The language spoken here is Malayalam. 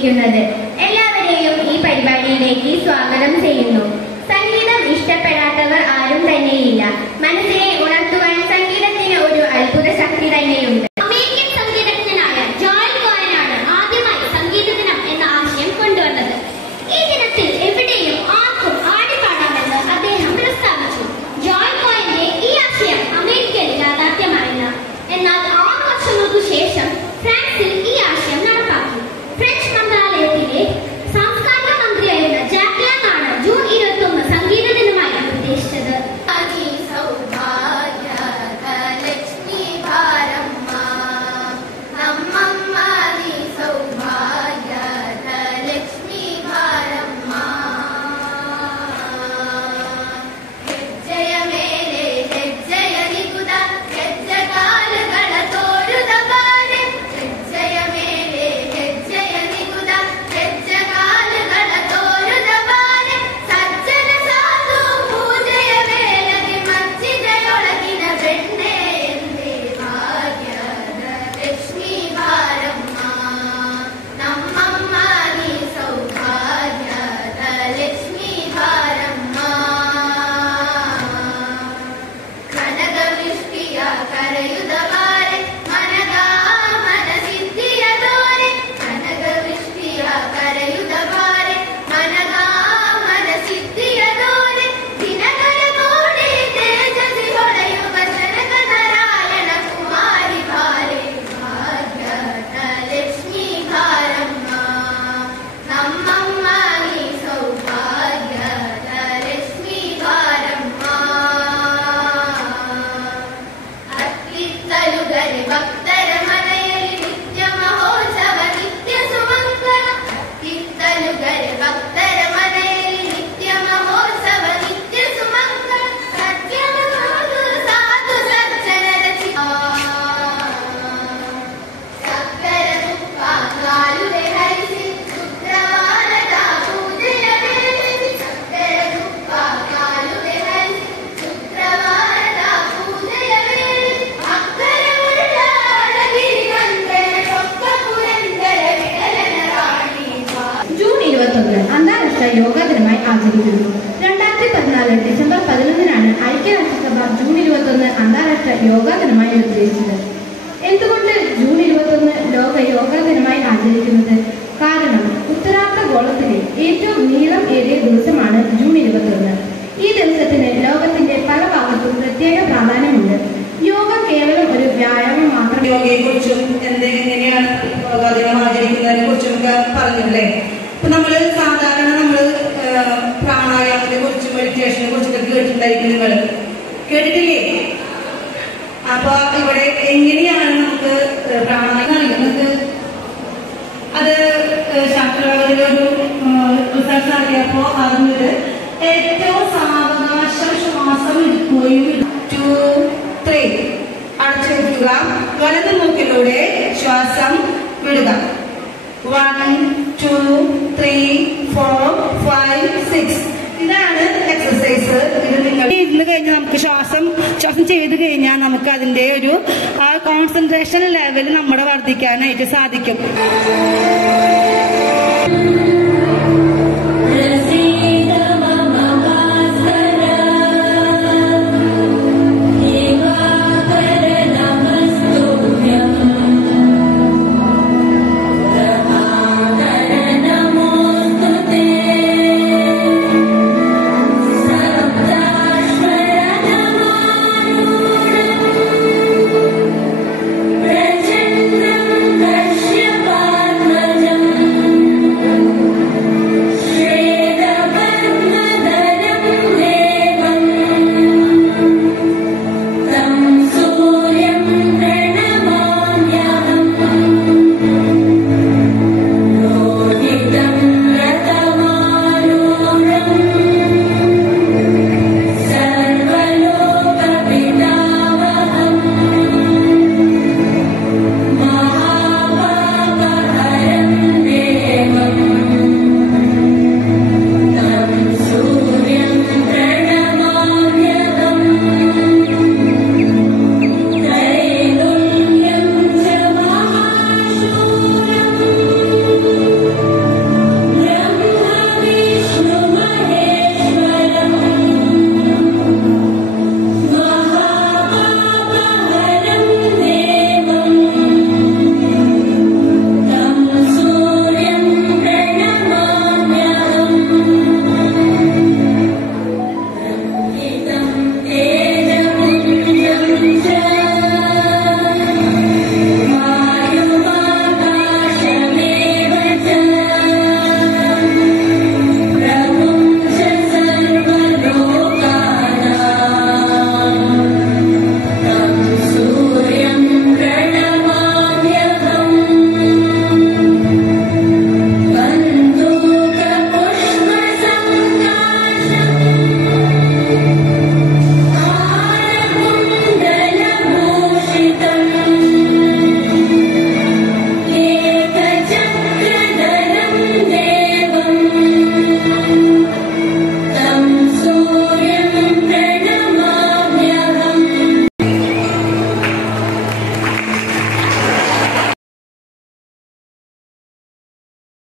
ഒരുക്കിയിരിക്കുന്നത്. എല്ലാവരെയും ഈ പരിപാടിയിലേക്ക് സ്വാഗതം ചെയ്യുന്നു. സംഗീതം ഇഷ്ടപ്പെടാത്തവർ ആരും തന്നെയില്ല. മനസ്സിനെ ഉണർത്തുവാൻ സംഗീതത്തിന് ഒരു അത്ഭുത ശക്തി തന്നെയുണ്ട്. അമേരിക്കൻ സംഗീതജ്ഞനായ ജോയൽ കോയനാണ് ആദ്യമായി സംഗീത ദിനം എന്ന ആശയം കൊണ്ടുവന്നത്. ഈ ദിനത്തിൽ എവിടെയും ആർക്കും ആടിപ്പാടാമെന്ന് അദ്ദേഹം പ്രസ്താവിച്ചു. ജോയൽ കോയന്റെ ഈ ആശയം അമേരിക്കയിൽ യാഥാർത്ഥ്യമായില്ല. എന്നാൽ 6 വർഷങ്ങൾക്കു ശേഷം ഫ്രാൻസിൽ ഈ ആശയം നടപ്പാക്കി. ഫ്രഞ്ച് മന്ത്രാലയത്തിലെ സാംസ്കാരിക മന്ത്രിയായിരുന്ന ജാക്ക് ലാങ് ആണ് ജൂൺ 21 സംഗീത ദിനമായി നിർദ്ദേശിച്ചത്. അന്താരാഷ്ട്ര യോഗാ ദിനമായി ആചരിക്കുന്നു. 2014 ഡിസംബർ 11 ഐക്യരാഷ്ട്രസഭ ജൂൺ 21 അന്താരാഷ്ട്ര യോഗാ ദിനമായി നിർദ്ദേശിച്ചത്. എന്തുകൊണ്ട് ജൂൺ 21 ലോക യോഗാ ദിനമായി ആചരിക്കുന്നത്? കാരണം ഉത്തരാർദ്ധഗോളത്തിലെ ഏറ്റവും നീളം ഏറിയ ദിവസമാണ് ജൂൺ 21. ഈ ദിവസത്തിന് ലോകത്തിന്റെ പല ഭാഗത്തും പ്രത്യേക പ്രാധാന്യമുണ്ട്. യോഗ കേവലം ഒരു വ്യായാമം മാത്രം. യോഗയെക്കുറിച്ചും എങ്ങനെയാണ് യോഗാ ദിനം ആചരിക്കുന്നതിനെ കുറിച്ചും ഒക്കെ പറഞ്ഞില്ലേ? ഇപ്പൊ നമ്മള് സാധാരണ പ്രാണായാമത്തെ കുറിച്ചും മെഡിറ്റേഷനെ കുറിച്ചൊക്കെ കേട്ടിട്ടുണ്ടായിരിക്കും. നിങ്ങൾ കേട്ടിട്ടില്ലേ? അപ്പൊ ഇവിടെ എങ്ങനെയാണ് നമുക്ക് പ്രാണായാമം അറിയുന്നത്? അത് ശാസ്ത്രജ്ഞരൊരു റിസർച്ച് നടത്തിയപ്പോ അറിഞ്ഞത് ഏറ്റവും സാവകാശം ശ്വാസം എടുക്കുകയും 2, 3 അടച്ചു വെക്കുക, വലത് മൂക്കിലൂടെ ശ്വാസം വിടുക. 1, 2, 3, 4, 5, 6 ഇതാണ് എക്സസൈസ്. ഇത് നിങ്ങൾ ഇരുന്ന് കഴിഞ്ഞാൽ നമുക്ക് ശ്വാസം ചെയ്ത് കഴിഞ്ഞാൽ നമുക്ക് അതിന്റെ ഒരു കോൺസെൻട്രേഷൻ ലെവൽ നമ്മുടെ വർദ്ധിക്കാനായിട്ട് സാധിക്കും.